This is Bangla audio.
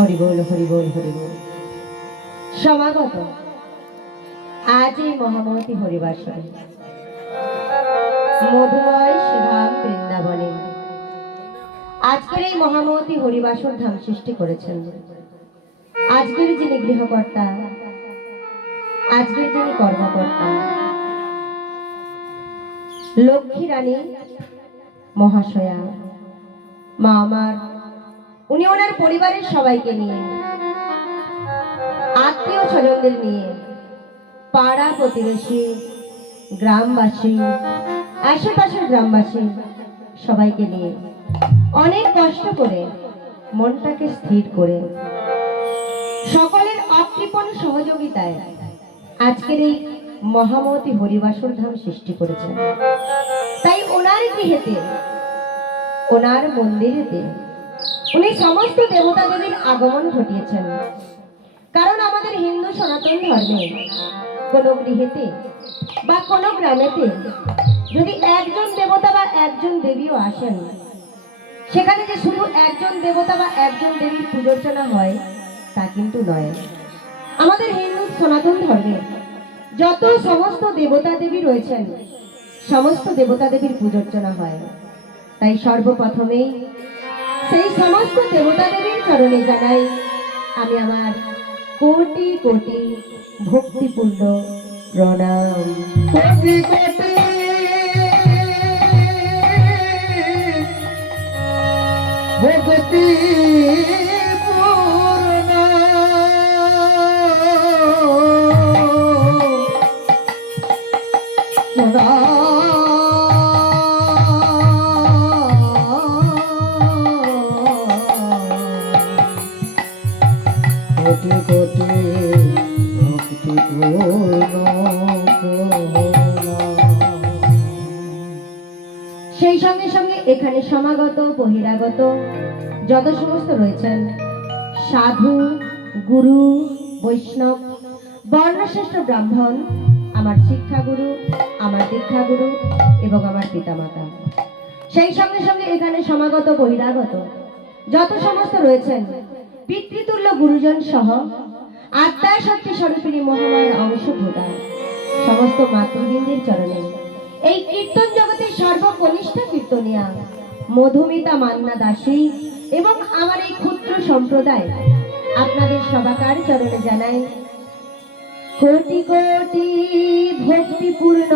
হরি বল হরি বল হরি বল। সমাগত। আজ এই মহামতি হরিবাসরে। মধুময় শ্রীধাম বৃন্দাবনে। আজকের এই মহামতি হরিবাসর ধাম সৃষ্টি করেছেন। আজকের যিনি গৃহকর্তা, আজকের যিনি কর্মকর্তা, লক্ষ্মী রানী মহাশয়া, মা আমার উনি ওনার পরিবারের সবাইকে নিয়ে, আত্মীয় স্বজনদের নিয়ে, পাড়া প্রতিবেশী, গ্রামবাসী, আশেপাশের গ্রামবাসী সবাইকে নিয়ে অনেক কষ্ট করে মনটাকে স্থির করে সকলের অকৃপণ সহযোগিতায় আজকের এই মহামতি হরিবাসর ধাম সৃষ্টি করেছেন। তাই ওনার গৃহেতে, ওনার মন্দিরেতে উনি সমস্ত দেবতা দেবীর আগমন ঘটিয়েছেন। কারণ আমাদের হিন্দু সনাতন ধর্মে কোনো গৃহেতে বা কোনো গ্রামেতে যদি একজন দেবতা বা একজন দেবীও আসেন, সেখানে যে শুধু একজন দেবতা বা একজন দেবীর পূজর্চনা হয়, তা কিন্তু নয়। আমাদের হিন্দু সনাতন ধর্মে যত সমস্ত দেবতা দেবী রয়েছেন, সমস্ত দেবতা দেবীর পূজর্চনা হয়। তাই সর্বপ্রথমেই সমস্ত দেবতা দেবীর চরণে জানাই আমি আমার কোটি কোটি ভক্তিপূর্ণ প্রণাম। কোটি কোটি। পূর্ণ কোটি কোটি ভক্তি সেই সঙ্গে সঙ্গে এখানে সমাগত, বহিরাগত, যত সমস্ত রয়েছেন, সাধু, গুরু, বৈষ্ণব, বর্ণশ্রেষ্ঠ ব্রাহ্মণ, আমার শিক্ষাগুরু, আমার দীক্ষাগুরু এবং আমার পিতামাতা। সেই সঙ্গে সঙ্গে এখানে সমাগত, বহিরাগত, যত সমস্ত রয়েছেন পিতৃতুল্য গুরুজন সহ আত্মার শক্তি স্বরূপিণী মহামার অংশভূতা। সমস্ত মাতৃবৃন্দের চরণে এই কীর্তন জগতের সর্বকনিষ্ঠ কীর্তনিয়া, মধুমিতা মান্না দাসী এবং আমার এই ক্ষুদ্র সম্প্রদায় আপনাদের সবাকার চরণে জানাই, কোটি কোটি ভক্তিপূর্ণ